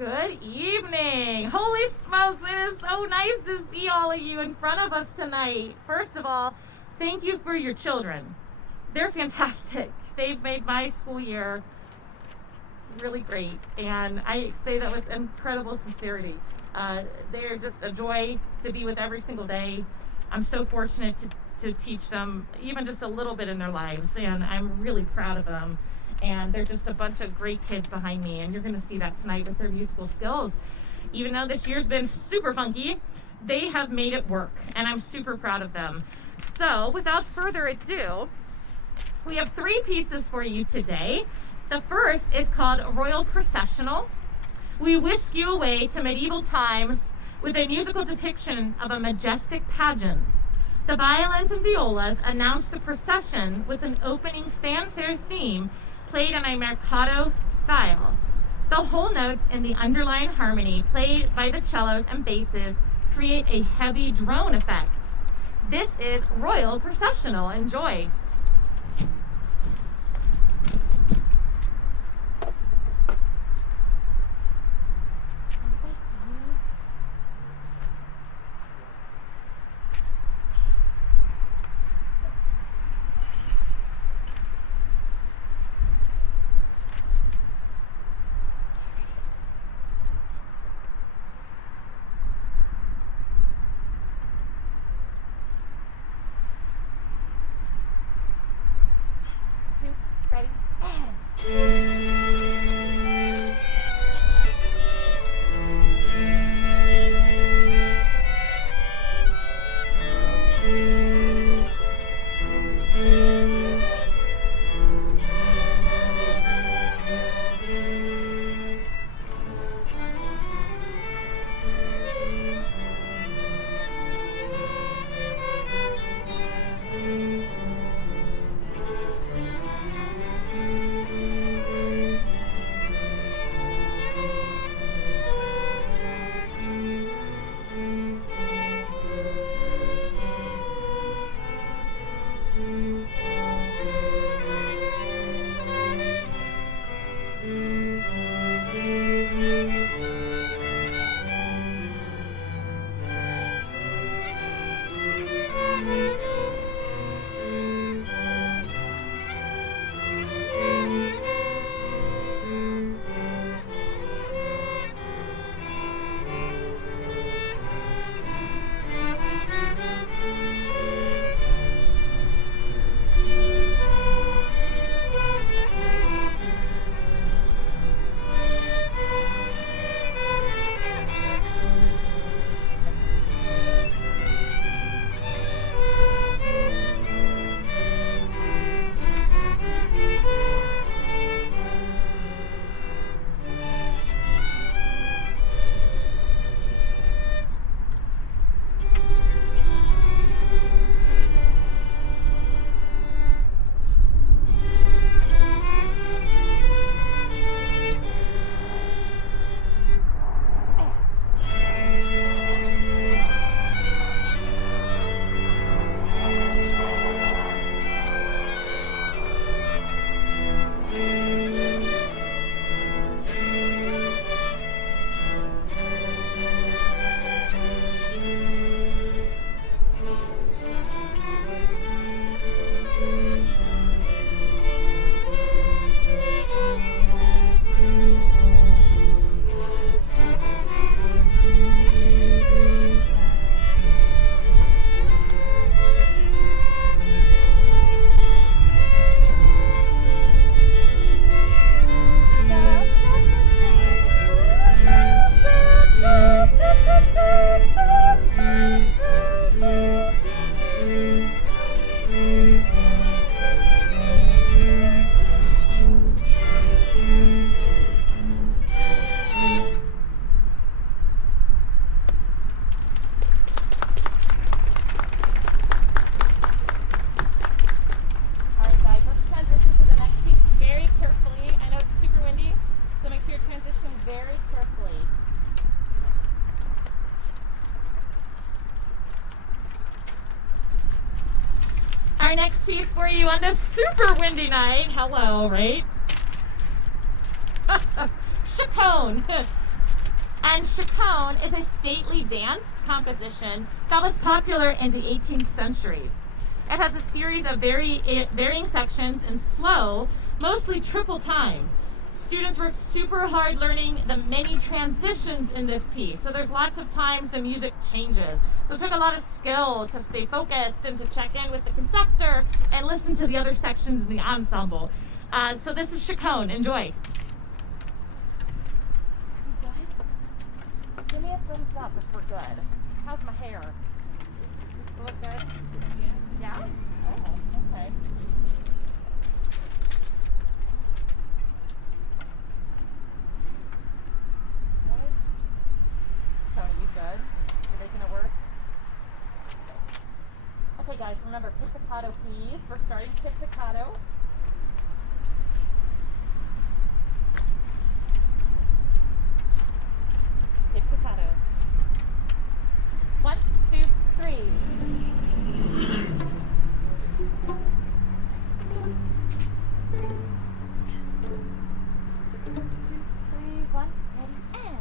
Good evening. Holy smokes, it is so nice to see all of you in front of us tonight. First of all, thank you for your children. They're fantastic. They've made my school year really great, and I say that with incredible sincerity. They're just a joy to be with every single day. I'm so fortunate to teach them even just a little bit in their lives, and I'm really proud of them. And they're just a bunch of great kids behind me, and you're going to see that tonight with their musical skills. Even though this year's been super funky, they have made it work, and I'm super proud of them. So without further ado, we have 3 pieces for you today. The first is called Royal Processional. We whisk you away to medieval times with a musical depiction of a majestic pageant. The violins and violas announce the procession with an opening fanfare theme played in a marcato style. The whole notes in the underlying harmony played by the cellos and basses create a heavy drone effect. This is Royal Processional. Enjoy. Ready? Our next piece for you on this super windy night. Hello, right? Chaconne. And chaconne is a stately dance composition that was popular in the 18th century. It has a series of varying sections in slow, mostly triple time. Students worked super hard learning the many transitions in this piece. So there's lots of times the music changes. So it took a lot of skill to stay focused and to check in with the conductor and listen to the other sections in the ensemble. So this is chaconne. Enjoy. Give me a thumbs up if we're good. How's my hair? Does it look good? Yeah? Oh, okay. Tony, you good? You're making it work? Okay, guys, remember, pizzicato, please. We're starting pizzicato. Pizzicato. 1, 2, 3. 2, 3, 1, ready, and.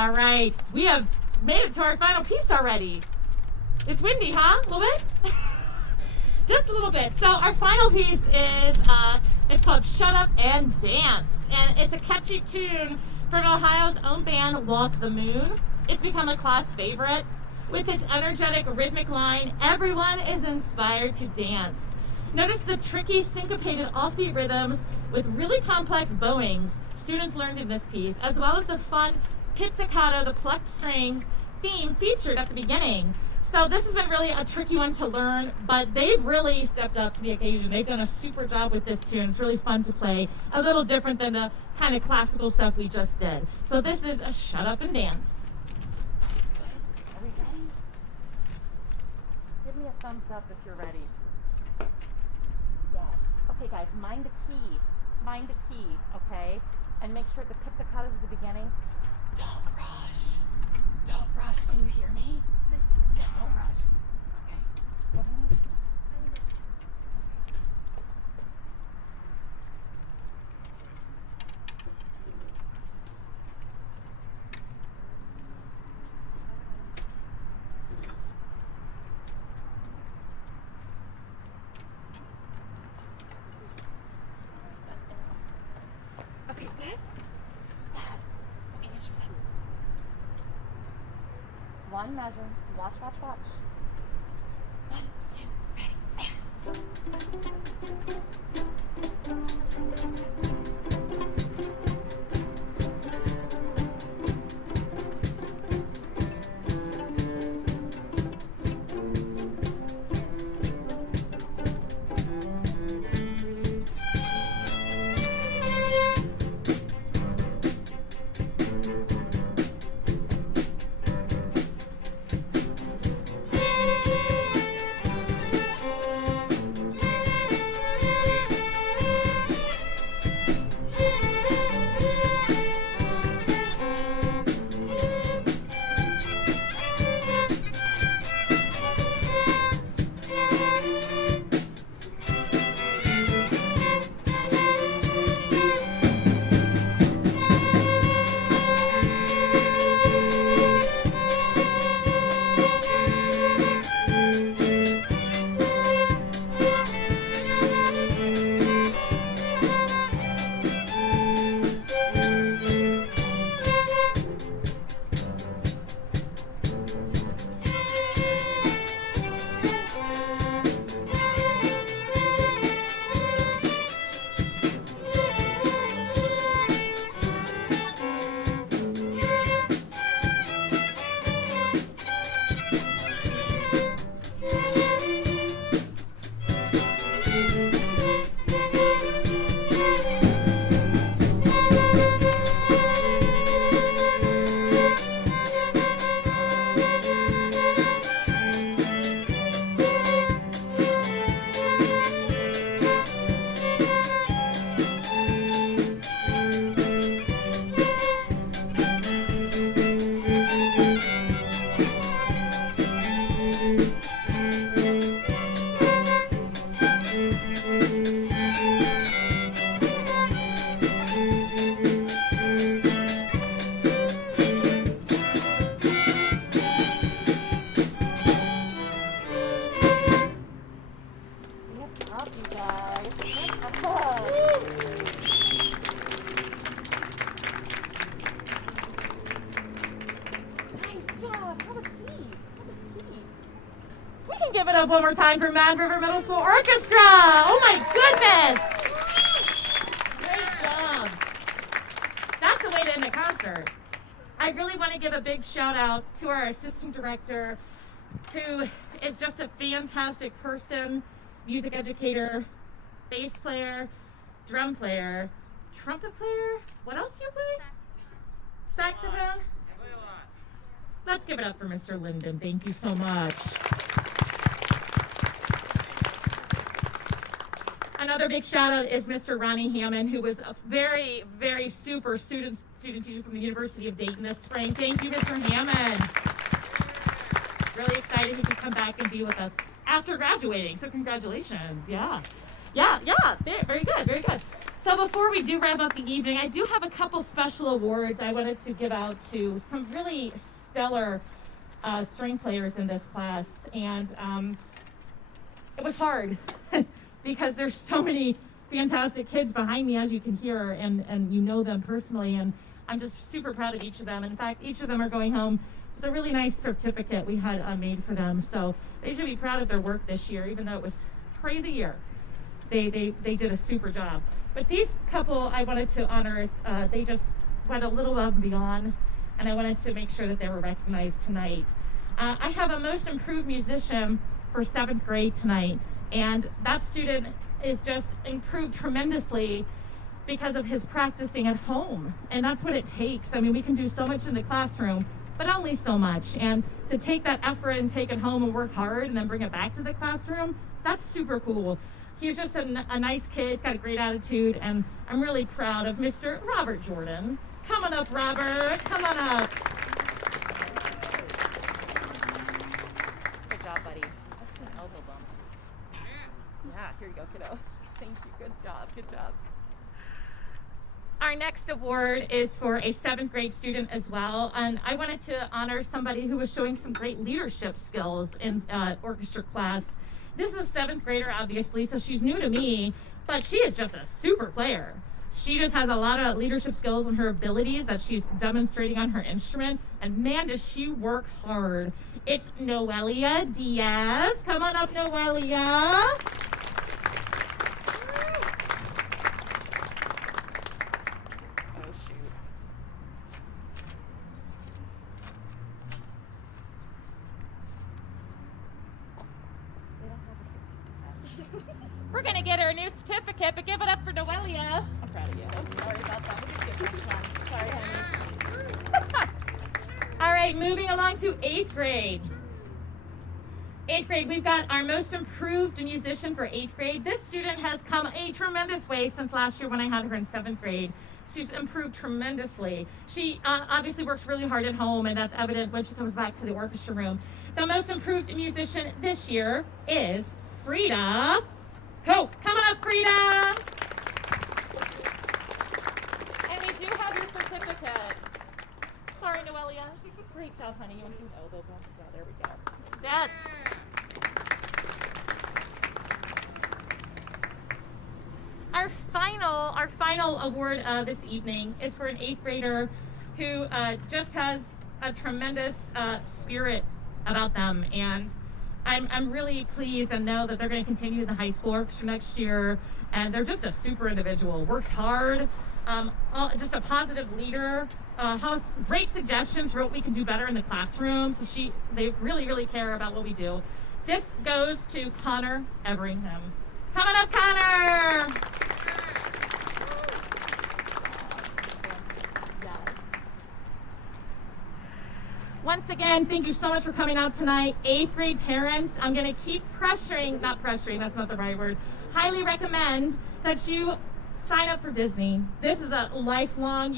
All right, we have made it to our final piece already. It's windy, huh? A little bit? Just a little bit. So our final piece is, it's called Shut Up and Dance. And it's a catchy tune from Ohio's own band, Walk the Moon. It's become a class favorite. With its energetic rhythmic line, everyone is inspired to dance. Notice the tricky syncopated offbeat rhythms with really complex bowings students learned in this piece, as well as the fun pizzicato, the plucked strings theme featured at the beginning. So this has been really a tricky one to learn, but they've really stepped up to the occasion. They've done a super job with this tune. It's really fun to play, a little different than the kind of classical stuff we just did. So this is a Shut Up and Dance. Are we ready? Give me a thumbs up if you're ready. Yes. Okay, guys, mind the key. Mind the key, okay? And make sure the pizzicato's at the beginning. Don't rush. Don't rush. Can you hear me? Yeah, don't rush. Okay. Go ahead. Okay, good? Yes. Okay, get your step. One measure. Watch, watch, watch. 1, 2, ready. Give it up one more time for Mad River Middle School Orchestra. Oh my goodness. Great job. That's the way to end a concert. I really want to give a big shout out to our assistant director, who is just a fantastic person, music educator, bass player, drum player, trumpet player. What else do you play? Saxophone? Let's give it up for Mr. Linden. Thank you so much. Another big shout out is Mr. Ronnie Hammond, who was a very, very super student teacher from the University of Dayton this spring. Thank you, Mr. Hammond. Really excited he could come back and be with us after graduating. So congratulations. Yeah. Very good, very good. So before we do wrap up the evening, I do have a couple special awards I wanted to give out to some really stellar string players in this class. And it was hard because there's so many fantastic kids behind me, as you can hear, and you know them personally. And I'm just super proud of each of them. In fact, each of them are going home with a really nice certificate we had made for them. So they should be proud of their work this year, even though it was a crazy year. They did a super job. But these couple I wanted to honor, they just went a little above and beyond, and I wanted to make sure that they were recognized tonight. I have a most improved musician for 7th grade tonight, and that student is just improved tremendously because of his practicing at home, and that's what it takes. I mean, we can do so much in the classroom, but only so much, and to take that effort and take it home and work hard and then bring it back to the classroom, that's super cool. He's just a nice kid, got a great attitude, and I'm really proud of Mr. Robert Jordan. Come on up, Robert. Come on up. Good job, buddy. That's an elbow bump. Yeah, here you go, kiddo. Thank you. Good job. Good job. Our next award is for a 7th grade student as well, and I wanted to honor somebody who was showing some great leadership skills in orchestra class. This is a 7th grader, obviously, so she's new to me, but she is just a super player. She just has a lot of leadership skills and her abilities that she's demonstrating on her instrument, and man, does she work hard. It's Noelia Diaz. Come on up, Noelia. We're going to get her a new certificate, but give it up for Noelia. I'm proud of you. Sorry about that. Sorry, honey. All right, moving along to 8th grade. 8th grade, we've got our most improved musician for 8th grade. This student has come a tremendous way since last year when I had her in 7th grade. She's improved tremendously. She obviously works really hard at home, and that's evident when she comes back to the orchestra room. The most improved musician this year is Frida. Come on up, Frida. And we do have your certificate. Sorry, Noelia. Great job, honey. You want to use elbow bumps? Yeah, there we go. Yes. Our final award this evening is for an 8th grader who just has a tremendous spirit about them, and I'm really pleased and know that they're going to continue in the high school orchestra next year, and they're just a super individual, works hard, just a positive leader, has great suggestions for what we can do better in the classroom. So they really, really care about what we do. This goes to Connor Everingham. Come on up, Connor! Once again, thank you so much for coming out tonight. 8th grade parents, I'm going to keep not pressuring, that's not the right word. Highly recommend that you sign up for Disney. This is a lifelong,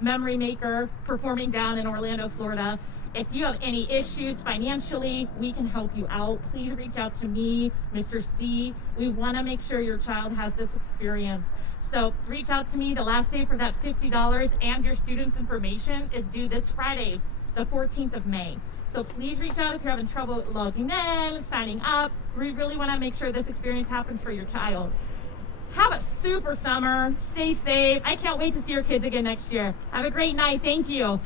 memory maker performing down in Orlando, Florida. If you have any issues financially, we can help you out. Please reach out to me, Mr. C. We want to make sure your child has this experience. So reach out to me. The last day for that $50 and your student's information is due this Friday, the 14th of May. So please reach out if you're having trouble logging in, signing up. We really want to make sure this experience happens for your child. Have a super summer. Stay safe. I can't wait to see your kids again next year. Have a great night. Thank you.